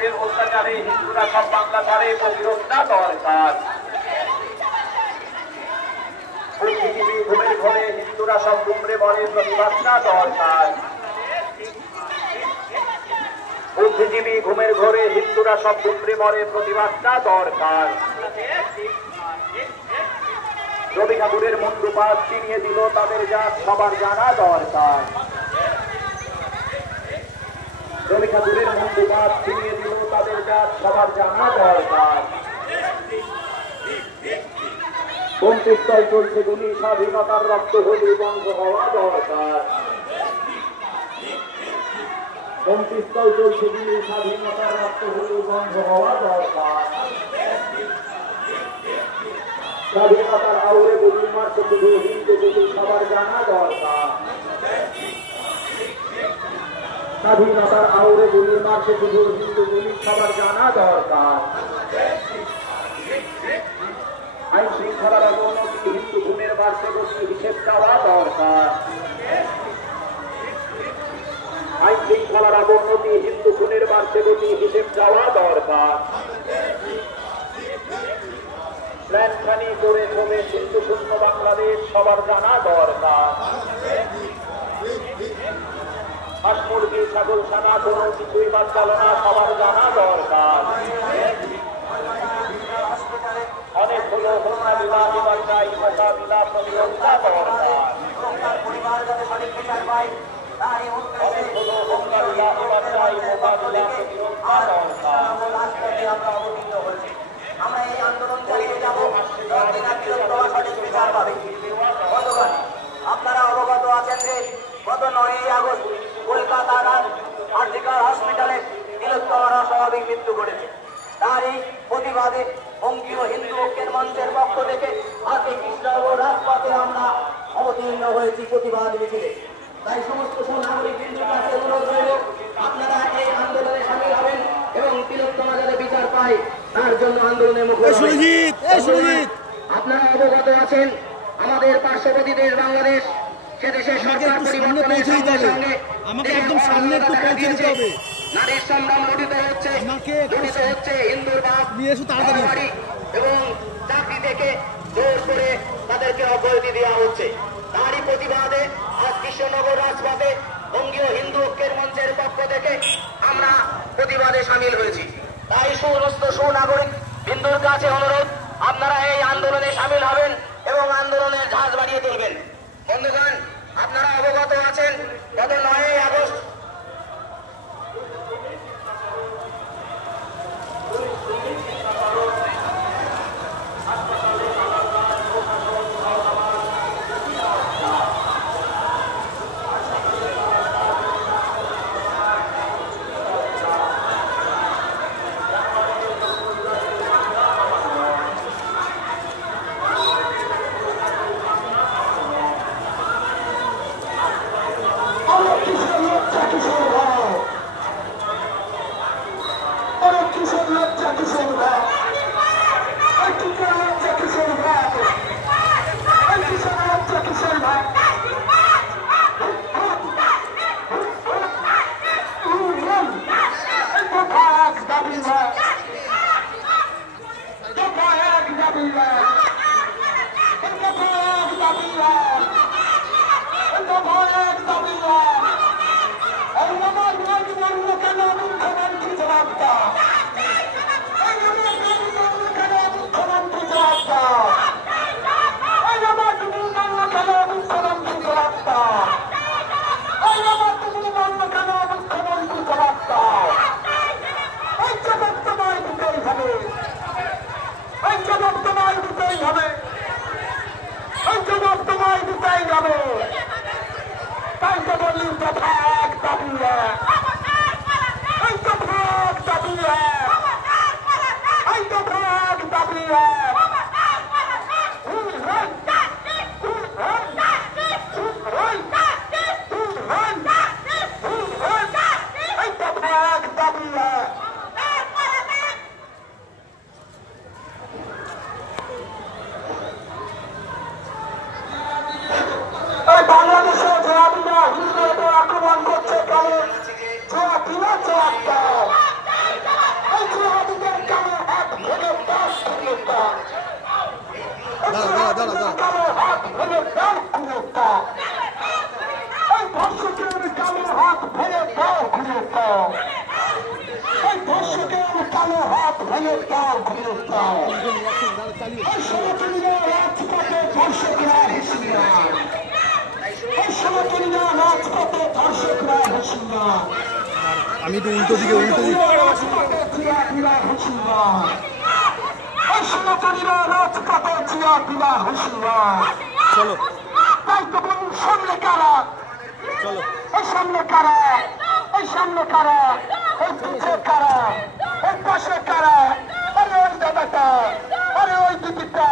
বাঙালিদের অত্যাচারে হিন্দুরা সব বাংলা ছাড়ে প্রতিরোধটা দরকার। বুদ্ধিজীবী ঘুমের ঘরে হিন্দুরা সব গুমরে মরে প্রতিবাদটা দরকার। বুদ্ধিজীবী ঘুমের ঘরে হিন্দুরা সব গুমরে মরে প্রতিবাদটা দরকার। রবি ঠাকুরের মন্ত্রপাঠ চিনিয়ে দিল তাদের জাত সবার জানা দরকার। রবি ঠাকুরের মন্ত্রপাঠ চিনিয়ে দিল তাদের জাত সবার জানা দরকার। কোন পিস্তল চলছে গুলি স্বাধীনতার রক্ত হলি বন্ধ হওয়া দরকার। কোন পিস্তল চলছে গুলি স্বাধীনতার রক্ত হলি বন্ধ হওয়া দরকার। স্বাধীনতার আউরে গুলি মারছে শুধু হিন্দু গুলি সবার জানা দরকার। স্বাধীনতার আউরে গুলি মারছে শুধু হিন্দু গুলি সবার জানা দরকার। আইন শৃঙ্খলার অবনতি হিন্দু খুনের বাড়ছে গতি হিসেব চাওয়া দরকার। আইন শৃঙ্খলার অবনতি হিন্দু খুনের বাড়ছে গতি হিসেব চাওয়া দরকার। প্ল্যান খানি করে কমে হিন্দু শূন্য বাংলাদেশ সবার জানা দরকার। হাঁস মুরগি ছাগল ছানা কোনো কিছুই বাদ গেল না সবার জানা দরকার। অনেক হলো হোমনা বিবাহ এবার চাই মোকাবিলা প্রতিরোধটা দরকার। অনেক হলো হোমনা বিবাহ এবার চাই মোকাবিলা প্রতিরোধটা দরকার। আমরা এই আন্দোলন চালিয়ে যাব সঠিক বিচার পাবে। বন্ধুগণ, আপনারা অবগত আছেন যে গত 9ই আগস্ট কলকাতার আরজিকর হসপিটালে তিলোত্তমার অস্বাভাবিক মৃত্যু ঘটেছে। তার এই প্রতিবাদে বঙ্গীয় হিন্দু ঐক্যের মঞ্চের পক্ষ থেকে আজকে কৃষ্ণনগর রাজপথে আমরা অবতীর্ণ হয়েছি প্রতিবাদ মিছিলে। তাই সমস্ত সুনাগরিক হিন্দুর কাছে অনুরোধ রইল আপনারা এই আন্দোলনে সামিল হবেন এবং তিলোত্তমা যাতে বিচার পায় তার জন্য আন্দোলনের মুখে আপনারা অবগত আছেন আমাদের পার্শ্ববর্তী দেশ বাংলাদেশ, সে দেশের সরকার পরিবর্তনের সঙ্গে সঙ্গে আমাকে একদম সামনে একটু পৌঁছে দিতে হবে। নারীর সংগ্রাম লড়িত হচ্ছে হিন্দুর বাপ তাড়াতাড়ি এবং চাকরি থেকে জোর করে তাদেরকে অব্যাহতি দেওয়া হচ্ছে। তারই প্রতিবাদে আজ কৃষ্ণনগর রাজপথে বঙ্গীয় হিন্দু ঐক্যের মঞ্চের পক্ষ থেকে আমরা প্রতিবাদে সামিল হয়েছি। তাই সমস্ত সুনাগরিক হিন্দুর কাছে অনুরোধ আপনারা এই আন্দোলনে সামিল হবেন এবং আন্দোলনের ঝাঁজ বাড়িয়ে তুলবেন। বন্ধুগণ, আপনারা অবগত আছেন গত 9ই আগস্ট মুখ্যমন্ত্রী ভেঙে দাও ঘুরে দাও, এই ধর্ষকের কালো হাত ভেঙে দাও ঘুরে দাও, এই ধর্ষকের কালো হাত ভেঙে দাও ঘুরে দাও, এই সনাতনীরা রাজপথে ধর্ষকরা হুঁশিয়ার, এই সনাতনীরা রাজপথে ধর্ষকরা হুঁশিয়ার, আমি তো উল্টো দিকে রাজপথে জিয়াদিরা হুঁশিয়ার, এই সনাতনীরা রাজপথে জিয়াদিরা হুঁশিয়ার। চলো তাই তো বলুন সামনে কারা, চলো এই সামনে কারা, এই সামনে কারা, এই পিছে কারা, এই পাশে কারা, আরে ওই দাদাটা, আরে ওই দিদিটা।